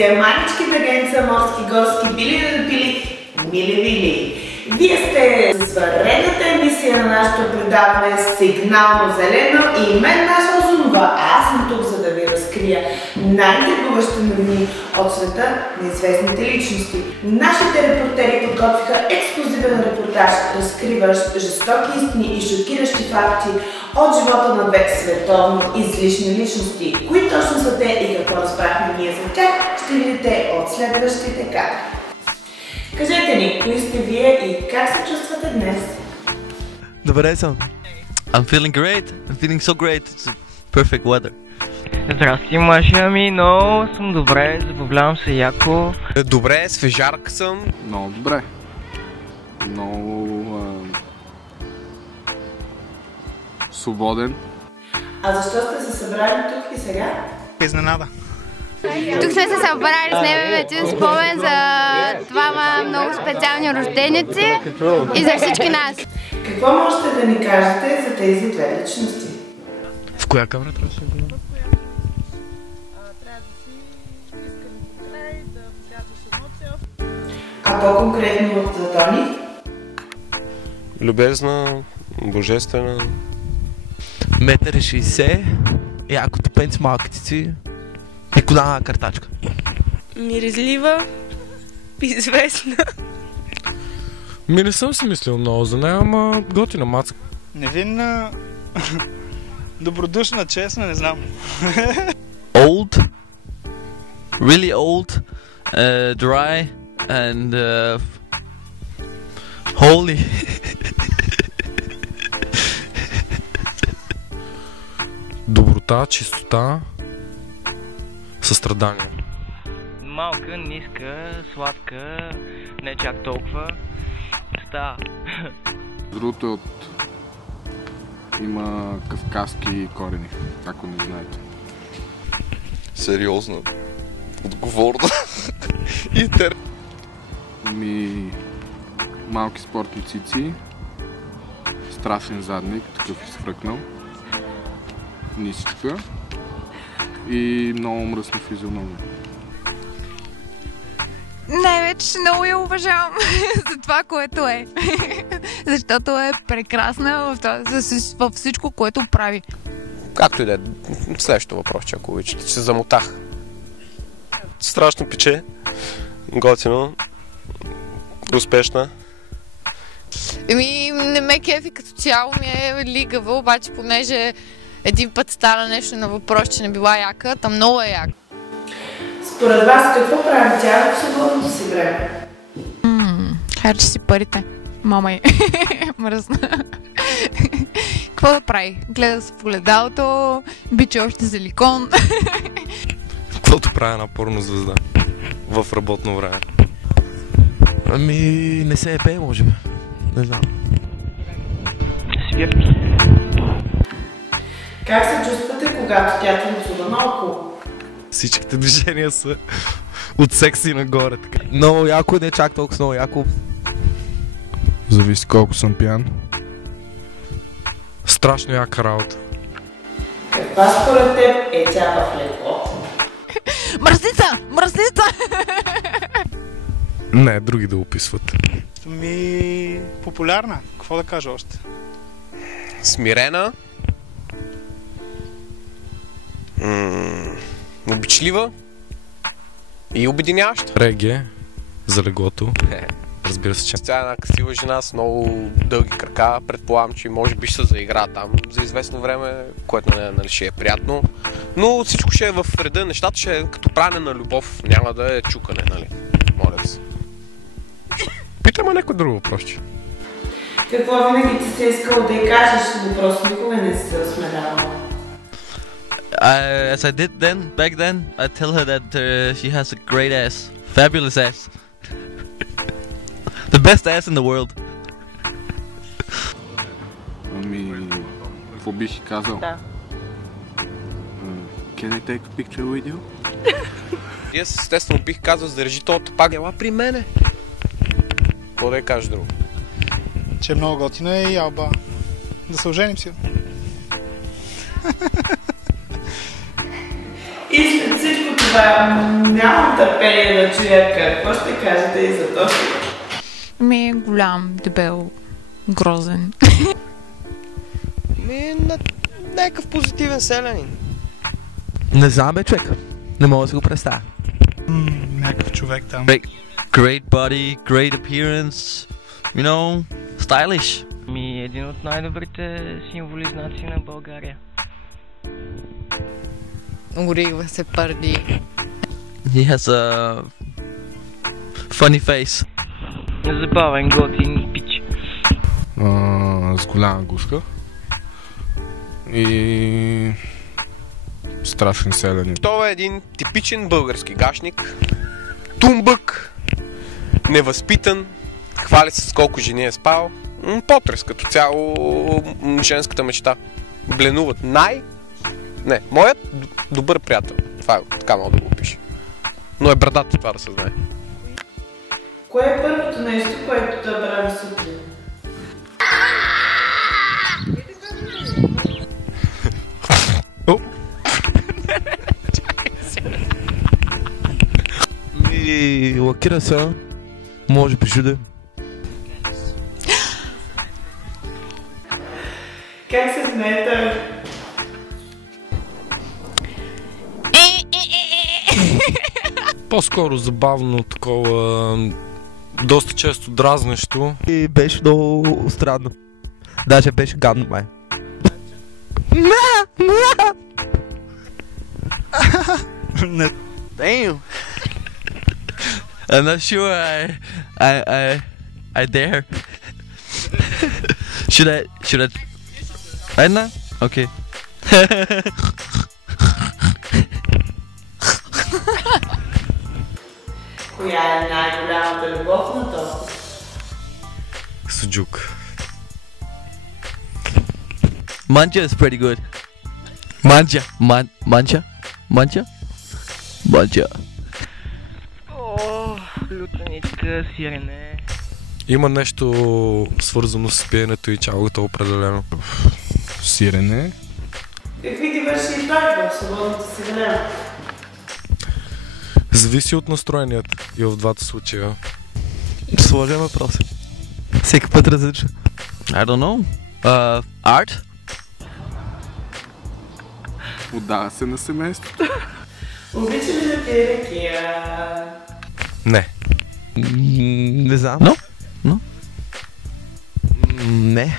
емисия Манички Дагенца, морски горски, били да пили, мили вили. Вие сте с варената емисия на нашето предаване Сигнално зелено и мен, Наша Озунова. Аз съм тук, за да ви разкрия най-интригуващи новини от света на известните личности. Нашите репортери подготвиха ексклюзивен репортаж, разкриващ жестоки истини и шокиращи факти от живота на две световно излишни личности. Кои точно са те и какво разбрахме ние за тях, ще видите от следващите кадри. Кажете ни, кои сте вие и как се чувствате днес? Добре съм. I'm feeling great. I'm feeling so great. It's perfect weather. Здрасти, Маша ми, но съм добре, забавлявам се яко. Добре, свежарк съм. Много добре. Много свободен. А защо сте се събрали тук и сега? Изненада. Тук сме се събрали с него спомен за двама много специални рожденици и за всички нас. Какво можете да ни кажете за тези две личности? В коя камера трябва да се гледа? А по-конкретно за Тони? Любезна, божествена. 1,60 м, яко тупен с малките си и голяма картачка. Миризлива, известна. Ми не съм си мислил много за нея, ама готина маца. Невинна, добродушна, честна, не знам. Old, really old, dry and holy. Доброта, чистота, състрадание. Малка, ниска, сладка, не чак толкова. Става. Другото е има кавказски корени, ако не знаете. Сериозна. Отговорна. Малки спортни цици, страшен задник, такъв изфръкнал, нисичка и много мръсна физиономия. Най-вече много я уважавам за това, което е. Защото е прекрасна във всичко, което прави. Както и да е. Следващото въпрос, че ако обичате. Се замотах. Страшно пиче. Готино. Успешна. Не ме кефи като цяло, ми е лигава, обаче понеже един път стана нещо на въпрос, че не била яка, там много е яка. Според вас какво прави тя в свободното си време? Харчи си парите. Мама е мръсна. Какво да прави? Гледа се в огледалото, бича още силикон. Каквото прави една порнозвезда в работно време. Ами, не се пее, може би. Не знам. Свирки. Как се чувствате, когато тя танцува наоколо? Всичките движения са от секси нагоре. Така. Много яко, не чак толкова много яко. Зависи колко съм пиян. Страшно яка работа. Каква според теб е тя в леглото? Мръсница! Мръсница! Не, други да описват. Популярна, какво да кажа още? Смирена. Обичлива. И обединяваща. Реге за леглото. Разбира се, че. Тя е една красива жена с много дълги крака. Предполагам, че може би ще се заигра там за известно време, което нали, ще е приятно. Но всичко ще е в реда. Нещата ще е като пране на любов. Няма да е чукане, нали? Моля се. Питаме някой друго въпрос. Какво винаги ти се искал да й кажеш, но просто никога не си се осмелявал? As I did back then, I tell her that she has a great ass. Fabulous ass. The best ass in the world. Какво бих и казал? Да. Can I take a picture with you? Естествено бих казал, за да държи този пак. Ела при мене. Какво да я кажа друго? Че е много готина и алба. Да се оженим си. И след всичко това нямам търпение да чуя какво ще кажете и за Тофи. Голям, дебел, грозен. Някакъв позитивен селянин. Не знам бе, човек. Не мога да си го представя. Някакъв човек там. Great body, great appearance, you know, stylish. Един от най-добрите символи знаци на България. Уригва се парди. He has a funny face. Забавен, готин пич. С голяма гушка. И страшен селянин. Това е един типичен български гашник. Тумбък, невъзпитан, хвали се с колко жени е спал. Потрес като цяло женската мечта. Бленуват моят добър приятел. Това е така мога да го опише. Но е брадато това да се знае. Кое е първото нещо, което да прави сутрин? Лакира се, може би жуде. Как се смета? По-скоро забавно, такова, доста често дразнещо. И беше много странно. Даже беше гадно, май. Damn. I'm not sure I dare. Should I? Right now? Okay. Коя е най-голямата любов на Тофи? Суджук. Manja is pretty good. Manja. Manja. Лютеничка, сирене. Има нещо свързано с пиенето и чалгата определено. Сирене. Какви ти върши и той в свободното си време? Зависи от настроението и в двата случая. Сложен въпрос. Всеки път различен. I don't know. Art? Отдава се на семейството. Обича ли да пие ракия? Не. Не знам. No? Не.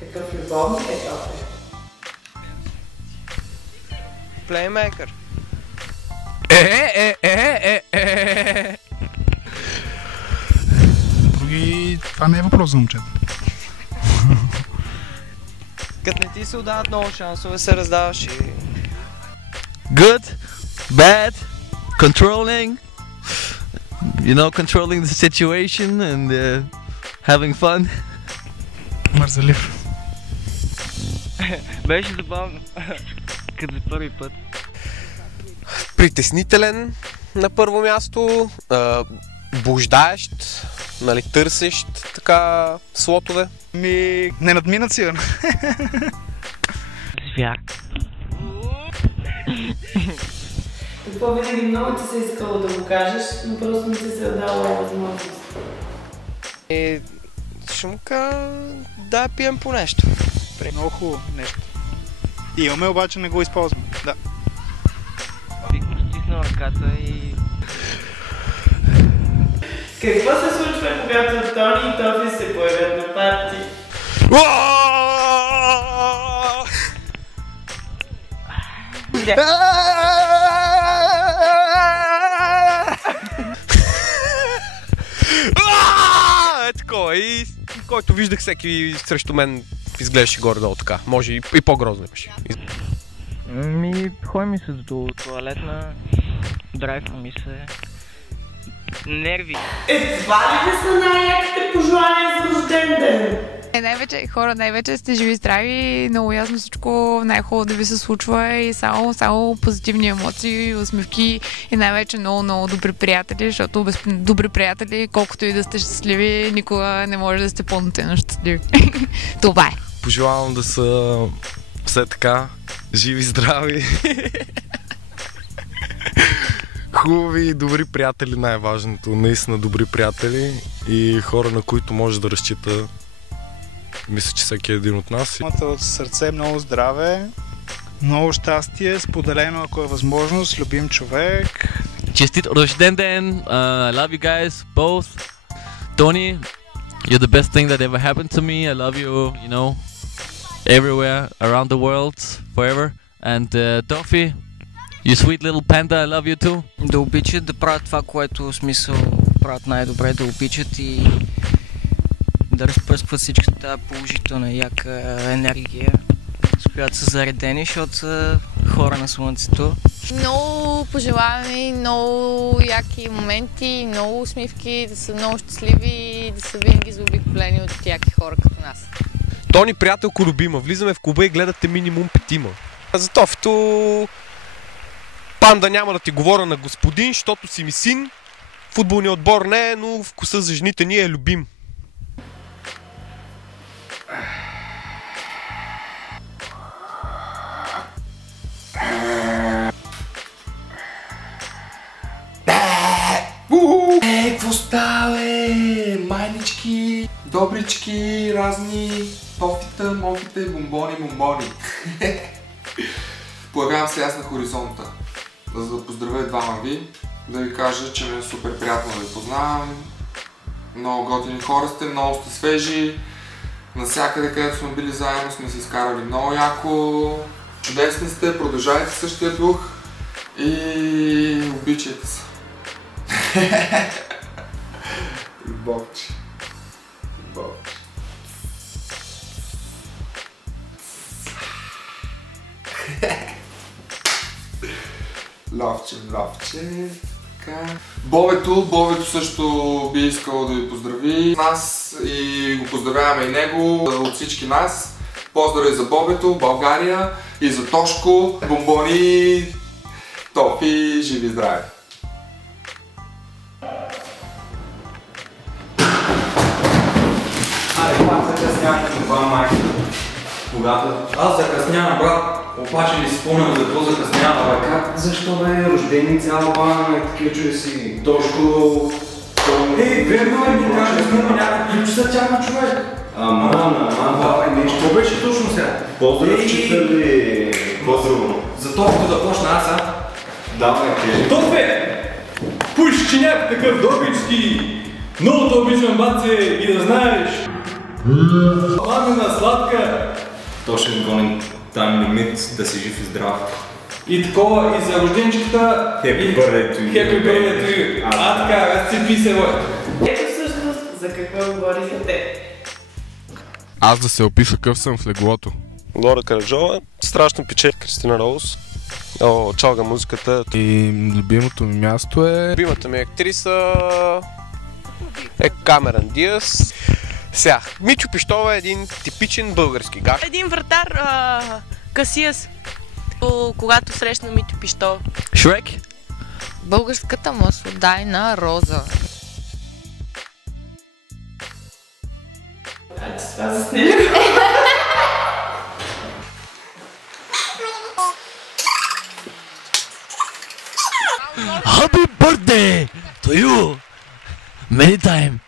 Какъв любовник е Тофи? Плеймейкър. Други... Това не е въпрос за момчета. Като не ти се отдават много шансове, се раздаваш и... Good, bad, controlling. You know, controlling the situation and having fun. Мързелив. Беше забавно. Като за първи път. Притеснителен на първо място, блуждаещ, нали, търсещ така слотове. Не надминат сигурно. Звяр. Какво винаги много ти се искало да го кажеш, но просто не ти се е дала възможност? Ще му кажа да пием по нещо. Много хубаво нещо. Имаме, обаче не го използваме. Да. Бих му стиснал ръката и... Какво се случва, когато Тони и Тофи се появят на парти? Е такова и който виждах всеки срещу мен изглеждаше горе-долу така. Може и по-грозно имаше. Хой ми се до тоалетна, драйвна ми се... Нерви. Това ли са най-яките пожелания за рожден ден? Най-вече сте живи и здрави, много ясно всичко най-хубаво да ви се случва и само позитивни емоции, усмивки и най-вече много добри приятели, защото без добри приятели, колкото и да сте щастливи, никога не може да сте пълноценно щастливи. Това е. Пожелавам да са все така живи, здрави. Хубави и добри приятели най-важното. Наистина добри приятели и хора, на които може да разчита. Мисля, че всеки един от нас. От сърце много здраве, много щастие, споделено ако е възможно, с любим човек. Честит рожден ден! I love you guys both. Tony, you're the best thing that ever happened to me. I love you, you know, everywhere around the world, forever. And Toffee, you sweet little panda, I love you too. Да обичат да правят това, което смисъл правят най-добре, да обичат и да разпръскват всичката тази положителна яка енергия, с която са заредени, защото са хора на слънцето. Много пожелаваме, много яки моменти, много усмивки, да са много щастливи и да са винаги заобиколени от яки хора като нас. Тони, приятелко любима, влизаме в клуба и гледате минимум 5. За Тофито панда няма да ти говоря на господин, защото си ми син. Футболният отбор не е, но вкуса за жените ни е любим. Какво става, майнички, добрички, разни тофита, мофите, бомбони. Появявам се аз на хоризонта, за да поздравя двама ви, да ви кажа, че ми е супер приятно да ви познавам. Много готини хора сте, много сте свежи. Насякъде, където сме били заедно, сме се изкарали много яко. Чудесни сте, продължайте същия дух и обичайте се. Любовче. Ловче. Бобето също би искал да ви поздрави нас и го поздравяваме и него от всички нас. Поздрави за Бобето, България и за Тошко, бомбони, Тофи, живи и здрави! Закъснявам това майка. Когато аз закъснявам, брат, обаче не си спомням за какво закъснявам, бе. Как? Защо бе? Рождени цяла бана, такива чудеси. Тошко... верно е, ми кажа, снимаме някакви часа чака човек. Аман, нещо беше точно сега. Поздравчета ли? Поздраво. За толкова да почна аз, а? Давай, кажи. Топе! Пуш, че някакъв такъв добички! Много те обичам, баце, и да знаеш! Мамина сладка! Точно гонен там лимит да си жив и здрав. И такова, и за рожденчката... Happy birthday to you. Happy birthday to you. А така, аз си писе, бой. Ето всъщност за какво говори за теб. Аз да се опиша къв съм в леглото. Лора Караджова, страшно пиче, Кристина Роуз. Чалга музиката. И любимото ми място е... Любимата ми актриса е Камерън Диас. Сега, Мичо Пищова е един типичен български гак. Един вратар, Касиас, когато срещна Мичо Пищова. Шрек? Българската маслодайна роза. Това заснели. Happy birthday to you! Many time!